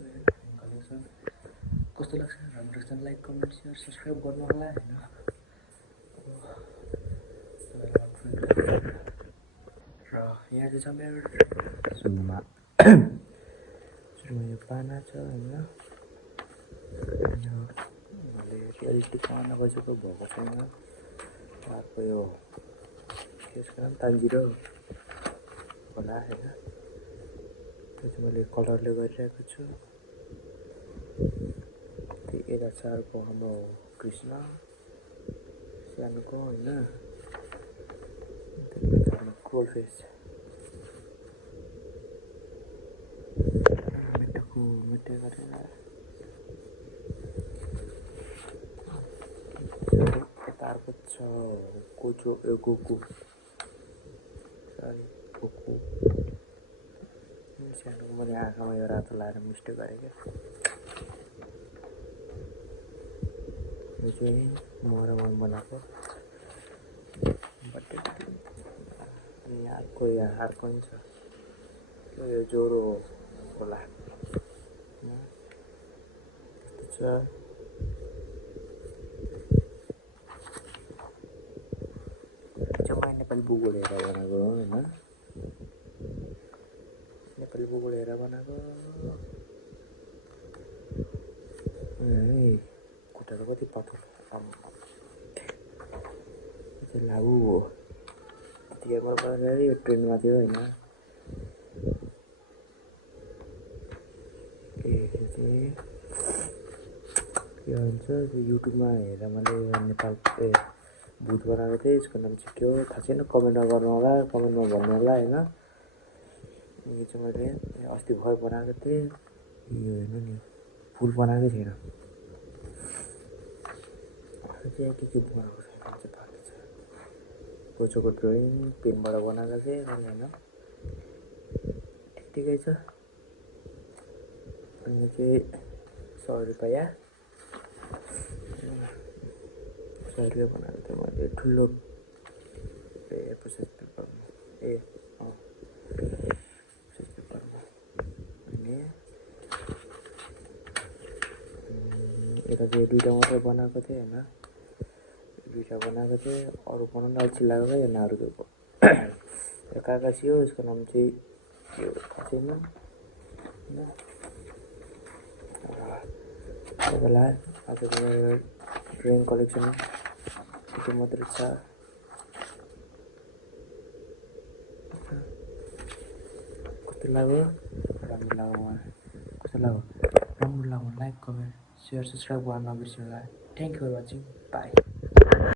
so collection कस्तो लाग्छ राम्रो लाग्छ लाइक कमेन्ट सेयर सब्सक्राइब गर्नु होला हैन र यहाँ चाहिँ छ मेरो सुनमा यो पाना छ हैन मैले रियालिटी पाना बजेको भएको छैन अर्को यो त्यसको नाम तान्जिरो होला हैन त्यो चाहिँ मैले कलरले गरिरहेको छु यता छ अर्को हाम्रो कृष्ण सानोको हैन क्रोल फेस मिठो गरेर यता अर्को छ गोकु सरी गोकु सानो मैले आँखामा यो रातो लाएर मिस्टेक गरेँ क्या यो चाहिँ म र मन बनाएको बर्थडे अनि अर्को यहाँ अर्को पनि छ यो ज्वरो होला त्यस्तो छ चाहिँ नेपाली बुक हेरेर बनाएको हो होइन नेपाली बुक हेरेर बनाएको खुट्टाको कति पतलो चाहिँ लागु हो त्यतिखेर मलाई यो ट्रेनमा थियो होइन के भन्छ युट्युबमा हेरेर मैले नेपाल भूत बनाएको थिएँ यसको नाम चाहिँ के हो थाहा छैन कमेन्टमा गर्नु होला कमेन्टमा भन्नु होला होइन यो चाहिँ मैले अस्ति भर्खर बनाएको थिएँ यो हेर्नु नि फुल बनाएकै छैन चाहिँ के बनाएको छैन चाहिँ बाँकी छ कोचोको ड्रइङ पेनबाट बनाएको थिएँ होइन ठिकै छ अनि चाहिँ 100 रुपैयाँ 100 रुपैयाँ बनाएको थिएँ मैले ठुलो प्रोसेस पेपरमा प्रोसेस पेपरमा अनि यता चाहिँ दुईवटा मात्रै बनाएको थिएँ होइन दुईवटा बनाएको थिएँ अरू बनाउनु अल्छी लाग्यो होइन अरूको यो कागज यो यसको नाम चाहिँ के हो थाहा छैन होइन बेला आजको मेरो ड्रइङ कलेक्सन त्यो मात्रै छ कस्तो लाग्यो राम्रो लाग्यो कस्तो लाग्यो राम्रो लाग्यो लाइक कमेन्ट सेयर सब्सक्राइब गर्न नबिर्सिनु होला thank you for watching by